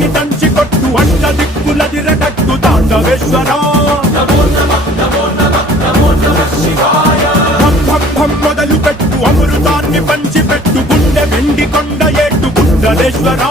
శత్రువుల్ని దంచి కొట్టు అంట దిక్కులదిరగట్టు తాండవేశ్వర మొదలు పెట్టు అమృతాన్ని పంచి పెట్టు గుండె వెండి కొండ ఏట్టు గుండలేశ్వర